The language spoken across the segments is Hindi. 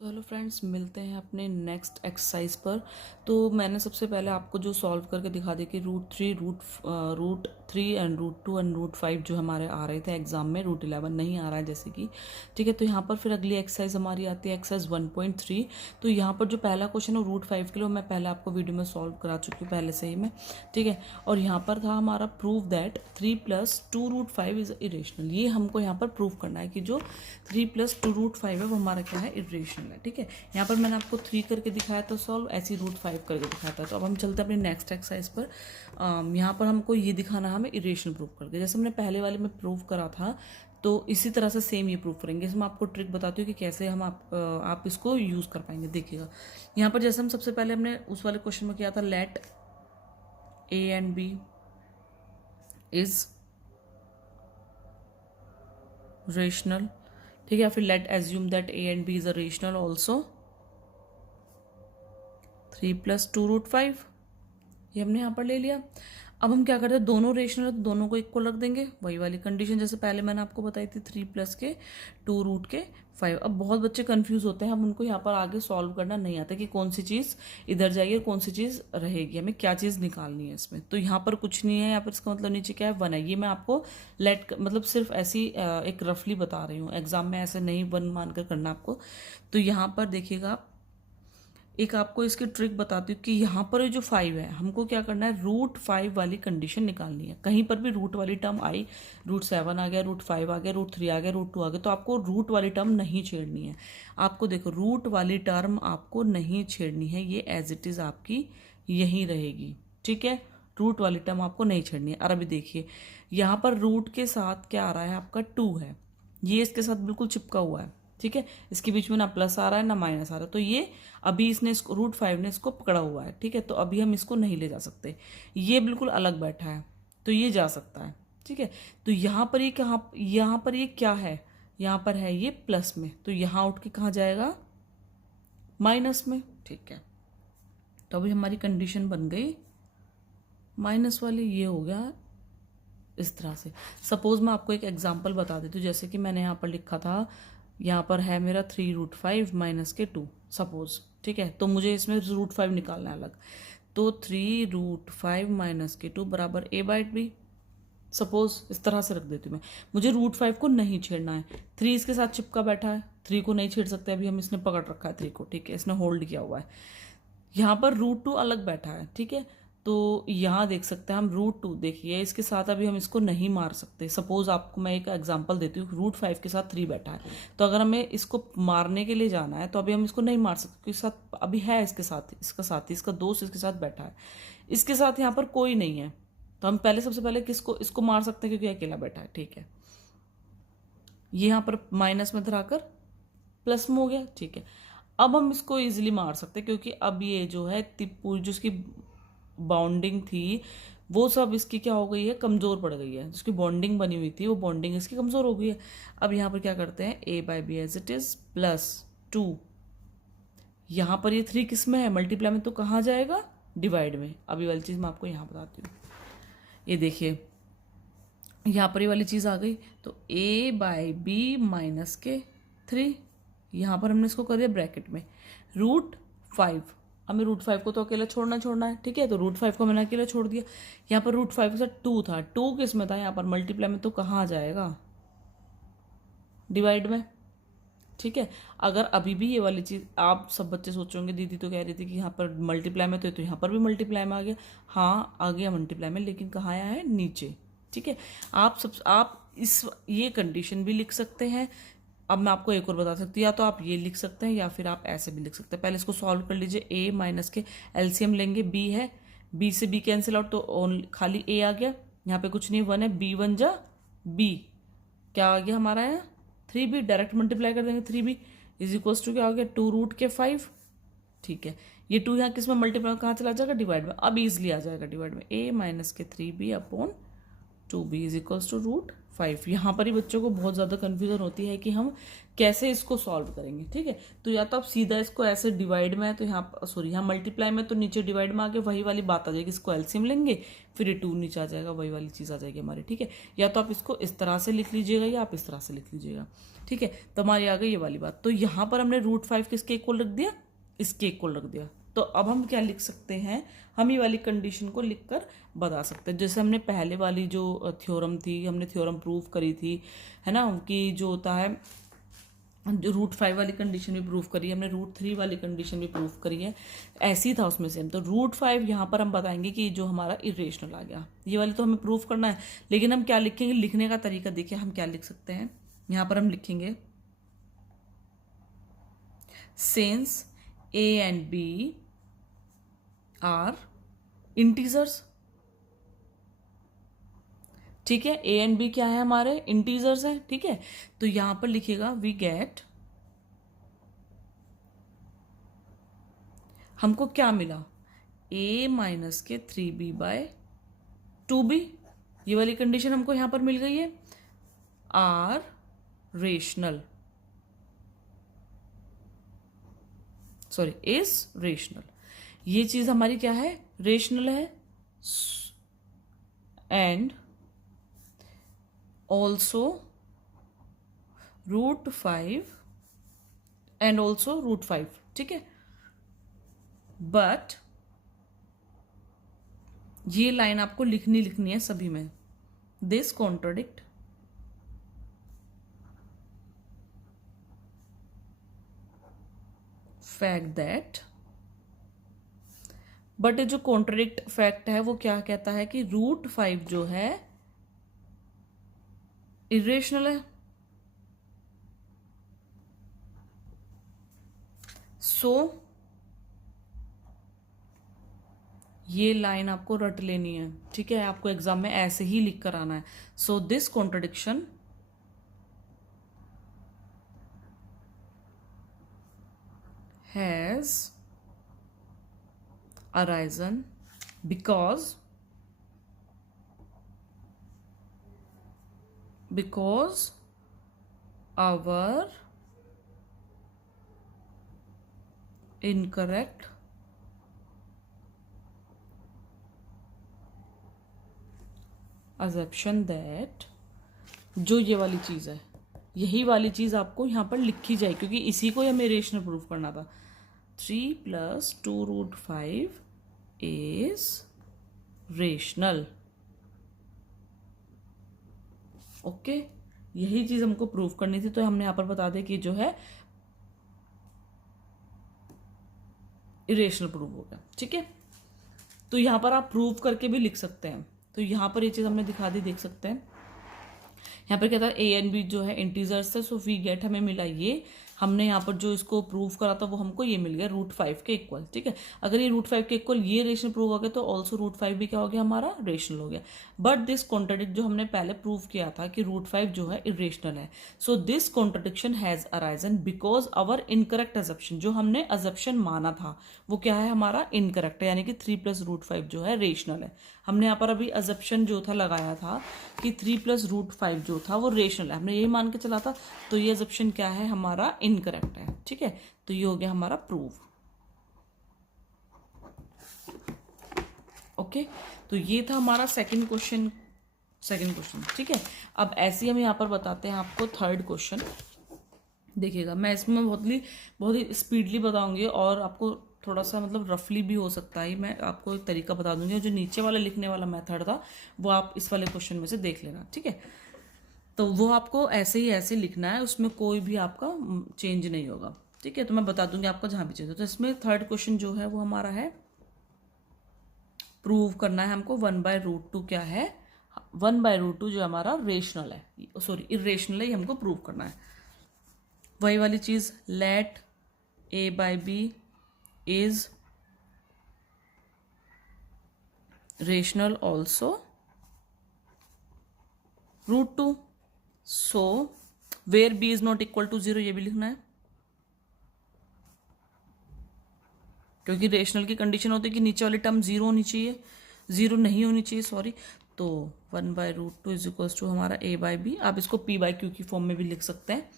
तो हेलो फ्रेंड्स, मिलते हैं अपने नेक्स्ट एक्सरसाइज पर। तो मैंने सबसे पहले आपको जो सॉल्व करके दिखा दी कि root three and root 2 and root 5 जो हमारे आ रहे थे एग्जाम में, रूट 11 नहीं आ रहा है जैसे कि। ठीक है, तो यहाँ पर फिर अगली एक्सरसाइज हमारी आती है एक्सरसाइज 1.3। तो यहाँ पर जो पहला क्वेश्चन है रूट 5 के लिए, मैं पहले आपको वीडियो में सॉल्व करा चुकी हूँ पहले से ही मैं। ठीक है, और यहाँ पर था हमारा प्रूव दैट 3+2√5 इज इरेशनल। ये हमको यहाँ पर प्रूव करना है कि जो 3+2√5 है वो हमारा क्या है, इरेशनल है। ठीक है, यहाँ पर मैंने आपको 3 करके दिखाया था सॉल्व, ऐसे ही रूट 5 करके दिखाया था। तो अब हम चलते हैं अपने नेक्स्ट एक्सरसाइज पर। यहाँ पर हमको ये दिखाना है हमें इरेशनल प्रूव करके, जैसे हमने पहले वाले में प्रूव करा था। तो इसी तरह से सेम ये प्रूव करेंगे। इसमें आपको ट्रिक बताती हूँ कि कैसे हम आप इसको यूज़ कर पाएंगे। देखिएगा यहाँ पर, जैसे हम सबसे पहले हमने उस वाले क्वेश्चन में किया था, let a and b is rational. ठीक है, या फिर let assume that a and b is a rational also 3+2√5। ये हमने यहाँ पर ले लिया। अब हम क्या करते हैं, दोनों रेशनल है तो दोनों को इक्वल रख देंगे, वही वाली कंडीशन जैसे पहले मैंने आपको बताई थी, 3+2√5। अब बहुत बच्चे कंफ्यूज होते हैं, हम उनको यहाँ पर आगे सॉल्व करना नहीं आता कि कौन सी चीज़ इधर जाएगी और कौन सी चीज़ रहेगी, हमें क्या चीज़ निकालनी है इसमें। तो यहाँ पर कुछ नहीं है, यहाँ पर इसका मतलब नीचे क्या है, 1 है। ये मैं आपको मतलब सिर्फ ऐसी एक रफली बता रही हूँ, एग्जाम में ऐसे नहीं 1 मानकर करना आपको। तो यहाँ पर देखिएगा, एक आपको इसकी ट्रिक बताती हूँ कि यहाँ पर ये जो 5 है, हमको क्या करना है, रूट 5 वाली कंडीशन निकालनी है। कहीं पर भी रूट वाली टर्म आई, रूट 7 आ गया, रूट 5 आ गया, रूट 3 आ गया, रूट 2 आ गया, तो आपको रूट वाली टर्म नहीं छेड़नी है। आपको देखो, रूट वाली टर्म आपको नहीं छेड़नी है, ये एज इट इज़ आपकी यहीं रहेगी। ठीक है, रूट वाली टर्म आपको नहीं छेड़नी है। और अभी देखिए, यहाँ पर रूट के साथ क्या आ रहा है, आपका 2 है, ये इसके साथ बिल्कुल चिपका हुआ है। ठीक है, इसके बीच में ना प्लस आ रहा है ना माइनस आ रहा है, तो ये अभी इसने इसको रूट 5 ने इसको पकड़ा हुआ है। ठीक है, तो अभी हम इसको नहीं ले जा सकते, ये बिल्कुल अलग बैठा है, तो ये जा सकता है। ठीक है, तो यहाँ पर ये कहाँ, यहाँ पर ये क्या है, यहाँ पर है ये प्लस में, तो यहाँ उठ के कहाँ जाएगा, माइनस में। ठीक है, तो अभी हमारी कंडीशन बन गई माइनस वाली, ये हो गया इस तरह से। सपोज मैं आपको एक एग्जांपल बता देती हूँ, जैसे कि मैंने यहाँ पर लिखा था, यहाँ पर है मेरा 3√5 माइनस के 2 सपोज। ठीक है, तो मुझे इसमें रूट 5 निकालना है अलग, तो 3√5 माइनस के 2 बराबर a/b। सपोज इस तरह से रख देती हूँ मैं, मुझे रूट 5 को नहीं छेड़ना है, 3 इसके साथ चिपका बैठा है, 3 को नहीं छेड़ सकते अभी हम, इसने पकड़ रखा है 3 को। ठीक है, इसने होल्ड किया हुआ है। यहाँ पर रूट 2 अलग बैठा है। ठीक है, तो यहाँ देख सकते हैं हम रूट 2, देखिए इसके साथ अभी हम इसको नहीं मार सकते। सपोज आपको मैं एक एग्जांपल देती हूँ, रूट 5 के साथ 3 बैठा है, तो अगर हमें इसको मारने के लिए जाना है तो अभी हम इसको नहीं मार सकते, क्योंकि साथ अभी है इसके साथ, इसका साथी, इसका दोस्त इसके साथ बैठा है, इसके साथ यहाँ पर कोई नहीं है, तो हम पहले सबसे पहले किसको, इसको मार सकते हैं क्योंकि अकेला बैठा है। ठीक है, ये यहाँ पर माइनस में धराकर प्लस में हो गया। ठीक है, अब हम इसको इजीली मार सकते हैं, क्योंकि अब ये जो है पूरी जो इसकी बॉन्डिंग थी वो सब इसकी क्या हो गई है, कमज़ोर पड़ गई है। जिसकी बॉन्डिंग बनी हुई थी वो बॉन्डिंग इसकी कमज़ोर हो गई है। अब यहाँ पर क्या करते हैं, a/b एज इट इज़ +2। यहाँ पर ये 3 किस में है, मल्टीप्लाई में, तो कहाँ जाएगा, डिवाइड में। अभी वाली चीज़ मैं आपको यहाँ बताती हूँ, ये देखिए यहाँ पर ये वाली चीज़ आ गई, तो a/b माइनस के 3, यहाँ पर हमने इसको कर दिया ब्रैकेट में रूट 5। हमें रूट 5 को तो अकेला छोड़ना है। ठीक है, तो रूट 5 को मैंने अकेला छोड़ दिया। यहाँ पर रूट 5 के साथ 2 था, 2 किस में था, यहाँ पर मल्टीप्लाई में, तो कहाँ आ जाएगा, डिवाइड में। ठीक है, अगर अभी भी ये वाली चीज़, आप सब बच्चे सोचोगे दीदी तो कह रही थी कि यहाँ पर मल्टीप्लाई में, तो यहाँ पर भी मल्टीप्लाई में आ गया। हाँ आ गया मल्टीप्लाई में, लेकिन कहाँ आया है, नीचे। ठीक है, आप इस ये कंडीशन भी लिख सकते हैं। अब मैं आपको एक और बता सकती हूँ, या तो आप ये लिख सकते हैं या फिर आप ऐसे भी लिख सकते हैं। पहले इसको सॉल्व कर लीजिए, a माइनस के एलसीएम लेंगे, b है, b से b कैंसिल आउट, तो खाली a आ गया, यहाँ पे कुछ नहीं, 1 है, b1 जा b, क्या आ गया हमारा यहाँ, 3b। डायरेक्ट मल्टीप्लाई कर देंगे, 3b इज इक्वल्स टू क्या हो गया, 2√5। ठीक है, ये 2 यहाँ किस में मल्टीप्लाई, कहाँ चला जाएगा, डिवाइड में। अब ईजिली आ जाएगा डिवाइड में, a माइनस के 3b upon 2b is equals to √5। यहाँ पर ही बच्चों को बहुत ज़्यादा कन्फ्यूजन होती है कि हम कैसे इसको सॉल्व करेंगे। ठीक है, तो या तो आप सीधा इसको ऐसे डिवाइड में है तो यहाँ सॉरी यहाँ मल्टीप्लाई में तो नीचे डिवाइड में आके वही वाली बात आ जाएगी, इसको एलसीएम लेंगे फिर ये 2 नीचे आ जाएगा, वही वाली चीज़ आ जाएगी हमारी। ठीक है, या तो आप इसको इस तरह से लिख लीजिएगा या आप इस तरह से लिख लीजिएगा। ठीक है, तो हमारी आ गई ये वाली बात। तो यहाँ पर हमने √5 किसके इक्वल रख दिया, इसके इक्वल रख दिया। तो अब हम क्या लिख सकते हैं, हम ये वाली कंडीशन को लिखकर बता सकते हैं। जैसे हमने पहले वाली जो थ्योरम थी, हमने थ्योरम प्रूव करी थी, है ना, कि जो होता है जो √5 वाली कंडीशन भी प्रूव करी है हमने, √3 वाली कंडीशन भी प्रूव करी है, ऐसी था उसमें सेम। तो √5 यहाँ पर हम बताएंगे कि जो हमारा इरेशनल आ गया, ये वाली तो हमें प्रूव करना है। लेकिन हम क्या लिखेंगे, लिखने का तरीका देखिए हम क्या लिख सकते हैं। यहाँ पर हम लिखेंगे since a and b are integers. ठीक है, a एंड b क्या है, हमारे इंटीजर्स है। ठीक है, तो यहां पर लिखिएगा वी गेट, हमको क्या मिला, a माइनस के 3b/2b, ये वाली कंडीशन हमको यहां पर मिल गई है। Are rational, sorry is rational, ये चीज हमारी क्या है, रेशनल है। And also √5 and also √5। ठीक है, बट ये लाइन आपको लिखनी है सभी में। This contradict fact that, but जो कॉन्ट्राडिक्ट फैक्ट है वो क्या कहता है कि √5 जो है इरेशनल है। सो ये लाइन आपको रट लेनी है। ठीक है, आपको एग्जाम में ऐसे ही लिख कर आना है। So this contradiction has arisen because our incorrect assumption that, जो ये वाली चीज़ है, यही वाली चीज़ आपको यहाँ पर लिखी जाए क्योंकि इसी को हमें रेशनल प्रूफ करना था। 3 + 2√5 इज रेशनल। ओके, यही चीज़ हमको प्रूव करनी थी, तो हमने यहाँ पर बता दें कि जो है इरेशनल प्रूव हो गया। ठीक है, तो यहाँ पर आप प्रूव करके भी लिख सकते हैं। तो यहाँ पर ये चीज़ हमने दिखा दी, देख सकते हैं। यहाँ पर कहता है a एंड b जो है इंटीजर्स है, सो वी गेट हमें मिला ये, हमने यहाँ पर जो इसको प्रूव करा था वो हमको ये मिल गया √5 के इक्वल। ठीक है, अगर ये √5 के इक्वल ये रेशनल प्रूव हो गया तो ऑल्सो √5 भी क्या हो गया, हमारा रेशनल हो गया। बट दिस कॉन्ट्राडिक्ट जो हमने पहले प्रूव किया था कि √5 जो है इरेशनल है, so this contradiction has arisen because our incorrect assumption, जो हमने अजप्शन माना था वो क्या है, हमारा इनकरेक्ट है, यानी कि 3 + √5 जो है रेशनल है। हमने यहाँ पर अभी अजप्शन जो था लगाया था कि 3 + √5 जो था वो रेशनल है, हमने यही मान के चला था, तो ये अजप्शन क्या है, हमारा इनकरेक्ट है। ठीक है, तो ये हो गया हमारा प्रूव। ओके, तो ये था हमारा सेकंड क्वेश्चन। ठीक है, अब ऐसे ही हम यहाँ पर बताते हैं आपको थर्ड क्वेश्चन। देखिएगा, मैं इसमें बहुत ही स्पीडली बताऊंगी और आपको थोड़ा सा मतलब रफली भी हो सकता है, मैं आपको एक तरीका बता दूंगी। और जो नीचे वाला लिखने वाला मेथड था वो आप इस वाले क्वेश्चन में से देख लेना। ठीक है, तो वो आपको ऐसे ही ऐसे लिखना है, उसमें कोई भी आपका चेंज नहीं होगा। ठीक है, तो मैं बता दूंगी आपको जहां भी चेंज हो। तो इसमें थर्ड क्वेश्चन जो है वो हमारा है, प्रूव करना है हमको 1/√2 क्या है, 1/√2 जो हमारा रेशनल है, सॉरी इरेशनल है, ये हमको प्रूव करना है। वही वाली चीज, let a/b is rational also √2, so where b is not equal to 0, ये भी लिखना है, क्योंकि रेशनल की कंडीशन होती है कि नीचे वाली टर्म 0 होनी चाहिए, 0 नहीं होनी चाहिए, सॉरी। तो 1/√2 इज इक्वल्स टू हमारा a/b। आप इसको p/q की फॉर्म में भी लिख सकते हैं।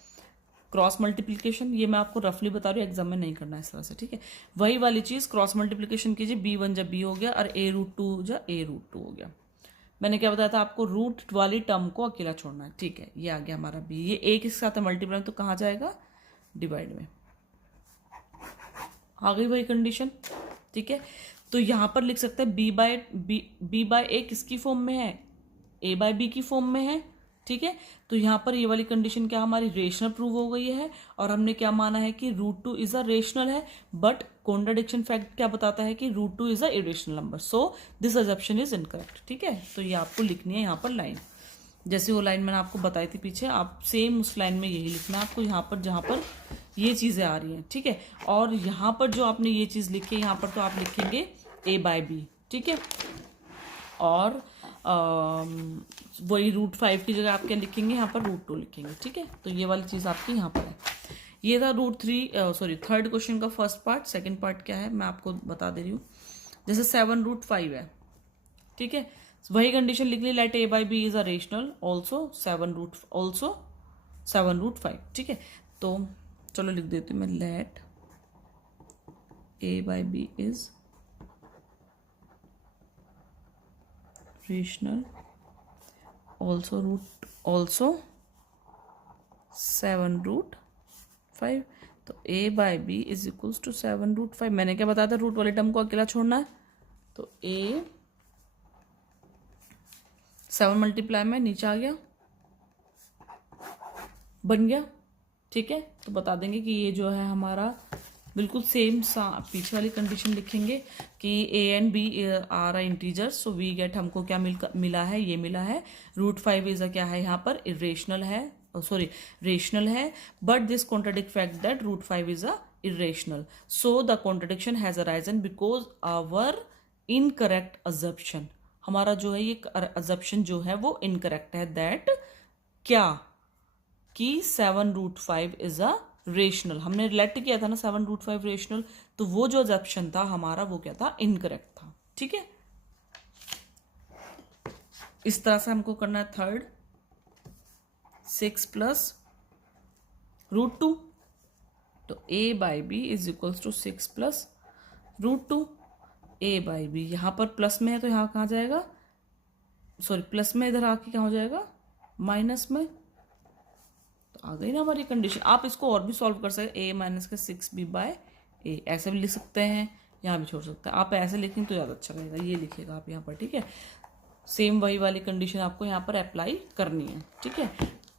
क्रॉस मल्टीप्लिकेशन ये मैं आपको रफली बता रही हूँ, एग्जाम में नहीं करना इस तरह से, ठीक है। वही वाली चीज़ क्रॉस मल्टीप्लिकेशन कीजिए, b1 जब b हो गया और a√2 जब a√2 हो गया। मैंने क्या बताया था आपको, रूट वाली टर्म को अकेला छोड़ना है, ठीक है। ये आ गया हमारा b, ये a के साथ मल्टीप्लाई तो कहाँ जाएगा, डिवाइड में। आ गई वही कंडीशन, ठीक है। तो यहाँ पर लिख सकते हैं b/a किसकी फॉर्म में है, a/b की फॉर्म में है, ठीक है। तो यहाँ पर ये वाली कंडीशन क्या हमारी रेशनल प्रूव हो गई है, और हमने क्या माना है कि √2 इज अ रेशनल है, बट कॉन्ट्राडिक्शन फैक्ट क्या बताता है कि √2 is a irrational number, so this assumption is incorrect, ठीक है। तो ये आपको लिखनी है यहाँ पर लाइन, जैसे वो लाइन मैंने आपको बताई थी पीछे, आप सेम उस लाइन में यही लिखना है आपको, यहाँ पर जहाँ पर ये चीज़ें आ रही हैं, ठीक है। और यहाँ पर जो आपने ये चीज़ लिखी है, यहाँ पर तो आप लिखेंगे a/b, ठीक है। और वही √5 की जगह आप क्या लिखेंगे, यहाँ पर √2 लिखेंगे, ठीक है। तो ये वाली चीज़ आपकी यहाँ पर है। ये था थर्ड क्वेश्चन का फर्स्ट पार्ट। सेकंड पार्ट क्या है मैं आपको बता दे रही हूँ। जैसे 7√5 है, ठीक है, वही कंडीशन लिख ली, let a/b is a rational also 7√5, ठीक है। तो चलो लिख देती हूँ मैं, late a/b is rational also 7√5। तो a/b इज इक्वल्स टू 7√5। मैंने क्या बताया था, रूट वाले टर्म को अकेला छोड़ना है, तो a 7 मल्टीप्लाई में नीचे आ गया, बन गया, ठीक है। तो बता देंगे कि ये जो है हमारा बिल्कुल सेम पीछे वाली कंडीशन लिखेंगे कि a and b are are integers, so we get हमको क्या मिला है, ये मिला है √5 इज क्या है यहाँ पर इरेशनल है, रेशनल है, but this contradict fact that √5 is a irrational, so the contradiction has arisen because our incorrect assumption, हमारा जो है ये assumption जो है वो incorrect है, that क्या कि 7√5 इज अ रेशनल, हमने रिलेट किया था ना 7√5 रेशनल, तो वो जो assumption था हमारा वो क्या था, इनकरेक्ट था, ठीक है। इस तरह से हमको करना है थर्ड, 6 + √2, तो a/b is equals to 6 + √2। a/b यहाँ पर प्लस में है तो यहाँ कहाँ जाएगा, प्लस में इधर आके क्या हो जाएगा, माइनस में। तो आ गई ना हमारी कंडीशन। आप इसको और भी सॉल्व कर सकते हैं, a - 6b/a ऐसे भी लिख सकते हैं, यहाँ भी छोड़ सकते हैं। आप ऐसे लिखेंगे तो ज़्यादा अच्छा रहेगा, ये लिखेगा आप यहाँ पर, ठीक है। सेम वही वाली कंडीशन आपको यहाँ पर अप्लाई करनी है, ठीक है।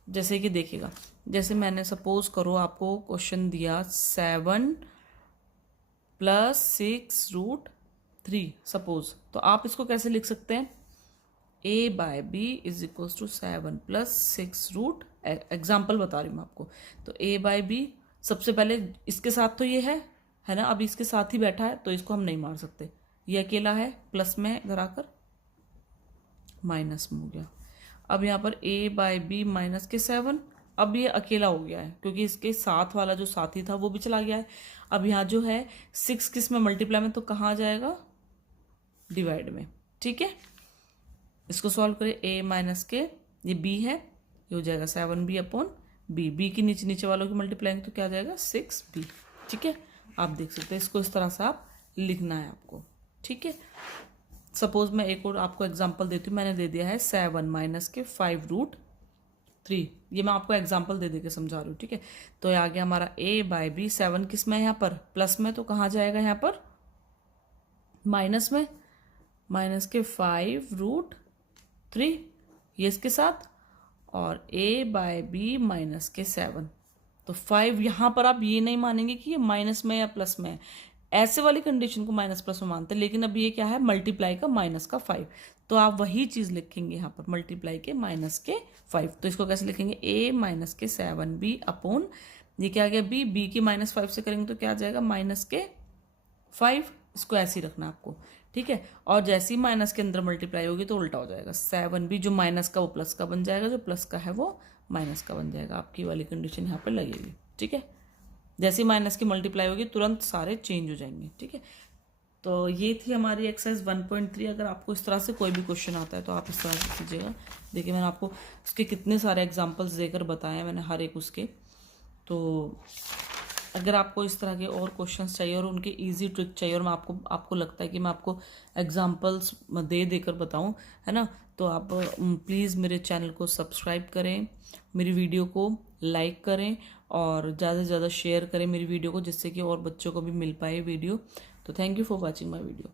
जैसे कि देखिएगा, जैसे मैंने सपोज करो आपको क्वेश्चन दिया 7 + 6√3 सपोज, तो आप इसको कैसे लिख सकते हैं, a/b is equals to 7 + 6 example बता रही हूँ मैं आपको। तो a/b सबसे पहले इसके साथ तो ये है ना, अभी इसके साथ ही बैठा है तो इसको हम नहीं मार सकते, ये अकेला है, प्लस में इधर आकर माइनस में हो गया। अब यहाँ पर a/b -7, अब ये अकेला हो गया है क्योंकि इसके साथ वाला जो साथी था वो भी चला गया है। अब यहाँ जो है 6 किस में मल्टीप्लाई में, तो कहाँ जाएगा, डिवाइड में, ठीक है। इसको सॉल्व करें, a - ये b है, ये हो जाएगा 7b/b, b की नीचे वालों की मल्टीप्लाई तो क्या आ जाएगा 6b, ठीक है। आप देख सकते हैं, इसको इस तरह से आप लिखना है आपको, ठीक है। सपोज मैं एक और आपको एग्जांपल देती हूँ, मैंने दे दिया है 7 - 5√3, ये मैं आपको एग्जांपल दे के समझा रही हूँ, ठीक है। तो ये आ गया हमारा a/b, 7 किस में है यहाँ पर, प्लस में, तो कहाँ जाएगा यहाँ पर, माइनस में, -5√3 ये इसके साथ, और a/b -7, तो 5 यहाँ पर आप ये नहीं मानेंगे कि ये माइनस में या प्लस में है, ऐसे वाली कंडीशन को माइनस प्लस में मानते हैं, लेकिन अब ये क्या है, मल्टीप्लाई का -5, तो आप वही चीज़ लिखेंगे यहाँ पर, मल्टीप्लाई के -5। तो इसको कैसे लिखेंगे, a - 7b/, ये क्या आ गया b के -5 से करेंगे तो क्या आ जाएगा, -5, इसको ऐसे ही रखना आपको, ठीक है। और जैसे ही माइनस के अंदर मल्टीप्लाई होगी तो उल्टा हो जाएगा, 7b जो माइनस का वो प्लस का बन जाएगा, जो प्लस का है वो माइनस का बन जाएगा, आपकी वाली कंडीशन यहाँ पर लगेगी, ठीक है। जैसे ही माइनस की मल्टीप्लाई होगी तुरंत सारे चेंज हो जाएंगे, ठीक है। तो ये थी हमारी एक्सरसाइज 1.3। अगर आपको इस तरह से कोई भी क्वेश्चन आता है तो आप इस तरह से कीजिएगा। देखिए मैंने आपको उसके कितने सारे एग्जांपल्स देकर बताए हैं मैंने हर एक उसके। तो अगर आपको इस तरह के और क्वेश्चंस चाहिए और उनके इजी ट्रिक चाहिए और मैं आपको लगता है कि मैं आपको एग्जांपल्स देकर बताऊं, है ना, तो आप प्लीज़ मेरे चैनल को सब्सक्राइब करें, मेरी वीडियो को लाइक करें और ज़्यादा से ज़्यादा शेयर करें मेरी वीडियो को, जिससे कि और बच्चों को भी मिल पाए वीडियो। तो thank you for watching my video.